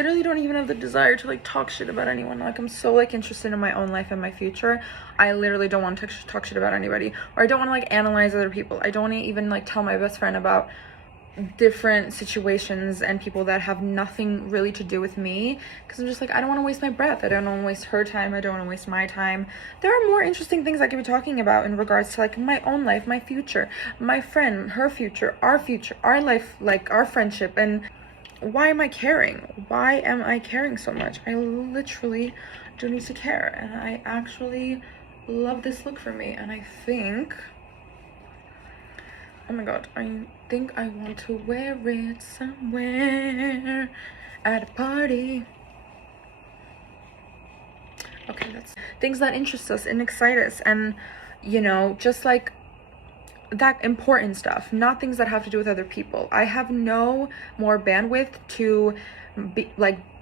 literally don't even have the desire to like talk shit about anyone. Like, I'm so like interested in my own life and my future. I literally don't want to talk shit about anybody, or I don't want to like analyze other people. I don't want to even like tell my best friend about different situations and people that have nothing really to do with me, because I'm just like, I don't want to waste my breath. I don't want to waste her time. I don't want to waste my time. There are more interesting things I could be talking about in regards to like my own life, my future, my friend, her future, our life, like our friendship. And why am I caring? Why am I caring so much? I literally don't need to care, and I actually love this look for me. And I think, oh my god, I think I want to wear it somewhere at a party. Okay, that's things that interest us and excite us, and you know, just like that important stuff, not things that have to do with other people. I have no more bandwidth to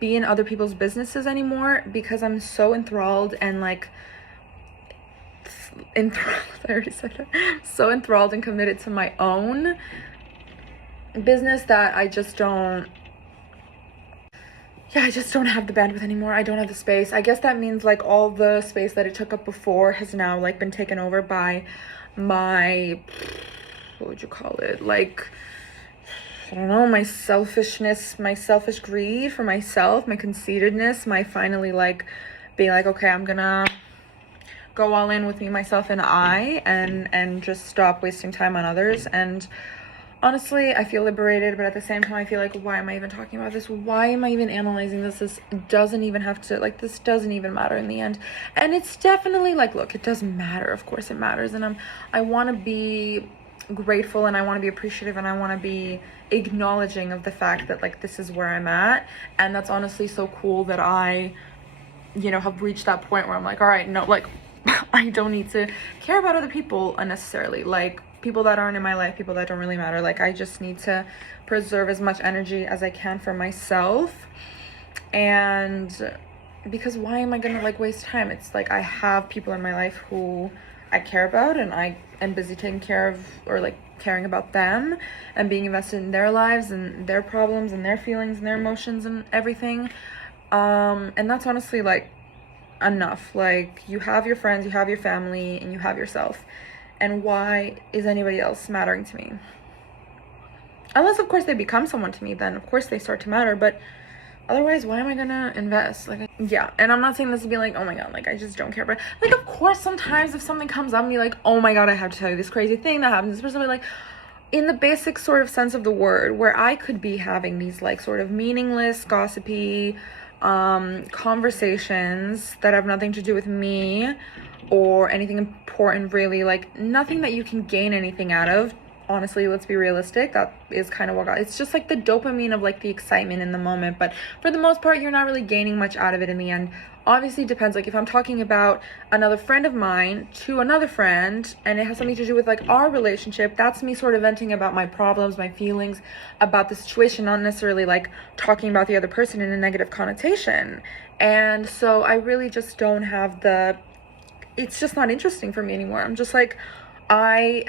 be in other people's businesses anymore, because I'm so enthralled and like enthralled, I already said that, so enthralled and committed to my own business that I just don't have the bandwidth anymore. I don't have the space. I guess that means like all the space that it took up before has now like been taken over by my, what would you call it, like, I don't know, my selfishness, my selfish greed for myself, my conceitedness, my finally like being like, okay, I'm gonna go all in with me, myself, and I, and just stop wasting time on others. And honestly, I feel liberated, but at the same time, I feel like, why am I even talking about this? Why am I even analyzing this? This doesn't even have to, like, this doesn't even matter in the end. And it's definitely, like, look, it doesn't matter. Of course it matters. And I want to be grateful, and I want to be appreciative, and I want to be acknowledging of the fact that, like, this is where I'm at. And that's honestly so cool that I, you know, have reached that point where I'm like, all right, no, like, I don't need to care about other people unnecessarily. Like, people that aren't in my life, people that don't really matter. Like, I just need to preserve as much energy as I can for myself. And because why am I gonna like waste time? It's like, I have people in my life who I care about, and I am busy taking care of, or like caring about them and being invested in their lives and their problems and their feelings and their emotions and everything. And that's honestly like enough. Like, you have your friends, you have your family, and you have yourself. And why is anybody else mattering to me? Unless, of course, they become someone to me, then of course they start to matter. But otherwise, why am I gonna invest? Like, yeah. And I'm not saying this to be like, oh my god, like, I just don't care. But like, of course, sometimes if something comes up and you're like, oh my god, I have to tell you this crazy thing that happened to this person, like, in the basic sort of sense of the word, where I could be having these like sort of meaningless, gossipy conversations that have nothing to do with me or anything important, really, like nothing that you can gain anything out of. Honestly, let's be realistic, that is kind of what it's just like the dopamine of like the excitement in the moment, but for the most part you're not really gaining much out of it in the end. Obviously it depends. Like, if I'm talking about another friend of mine to another friend and it has something to do with like our relationship, that's me sort of venting about my problems, my feelings about the situation, not necessarily like talking about the other person in a negative connotation. And so I really just don't have it's just not interesting for me anymore. I'm just like, I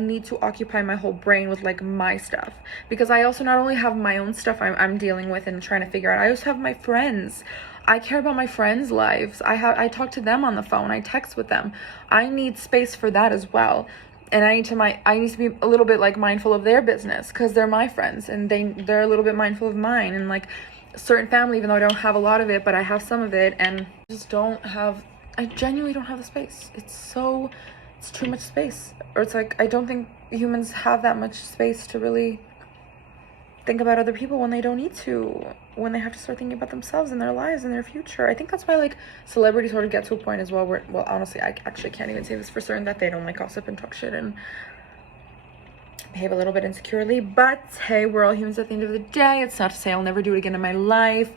need to occupy my whole brain with like my stuff, because I also not only have my own stuff I'm dealing with and trying to figure out, I also have my friends. I care about my friends' lives. I talk to them on the phone. I text with them. I need space for that as well. And I need to be a little bit like mindful of their business, because they're my friends and they're a little bit mindful of mine. And like certain family, even though I don't have a lot of it, but I have some of it, and I genuinely don't have the space. It's too much space. Or it's like, I don't think humans have that much space to really think about other people when they don't need to, when they have to start thinking about themselves and their lives and their future. I think that's why like celebrities sort of get to a point as well where, well, honestly, I actually can't even say this for certain, that they don't like gossip and talk shit and behave a little bit insecurely. But hey, we're all humans at the end of the day. It's not to say I'll never do it again in my life,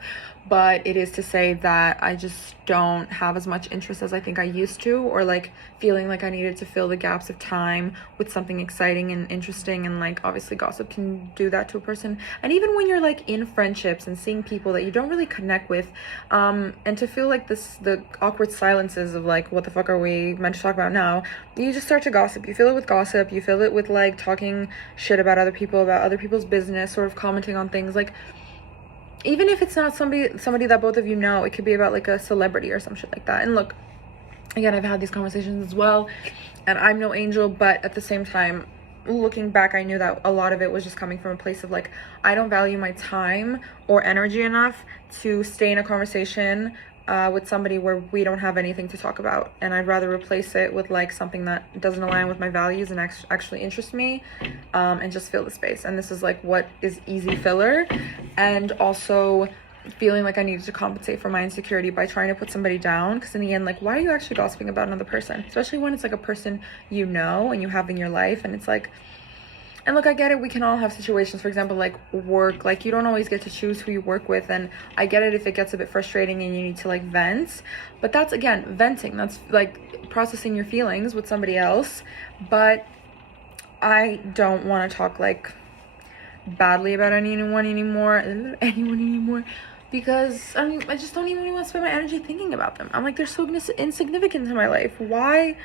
but it is to say that I just don't have as much interest as I think I used to, or like feeling like I needed to fill the gaps of time with something exciting and interesting. And like, obviously gossip can do that to a person. And even when you're like in friendships and seeing people that you don't really connect with, and to feel like the awkward silences of like, what the fuck are we meant to talk about now, you just start to gossip. You fill it with gossip, you fill it with like talking shit about other people, about other people's business, sort of commenting on things. Like, even if it's not somebody that both of you know, it could be about like a celebrity or some shit like that. And look, again, I've had these conversations as well, and I'm no angel, but at the same time, looking back, I knew that a lot of it was just coming from a place of like, I don't value my time or energy enough to stay in a conversation with somebody where we don't have anything to talk about, and I'd rather replace it with like something that doesn't align with my values and actually interest me, and just fill the space. And this is like what is easy filler. And also feeling like I needed to compensate for my insecurity by trying to put somebody down, because in the end, like, why are you actually gossiping about another person, especially when it's like a person you know and you have in your life? And it's like, and look, I get it, we can all have situations, for example, like work, like you don't always get to choose who you work with, and I get it if it gets a bit frustrating and you need to like vent, but that's, again, venting, that's like processing your feelings with somebody else. But I don't want to talk like badly about anyone anymore, because I mean, I just don't even want to spend my energy thinking about them. I'm like, they're so insignificant in my life. Why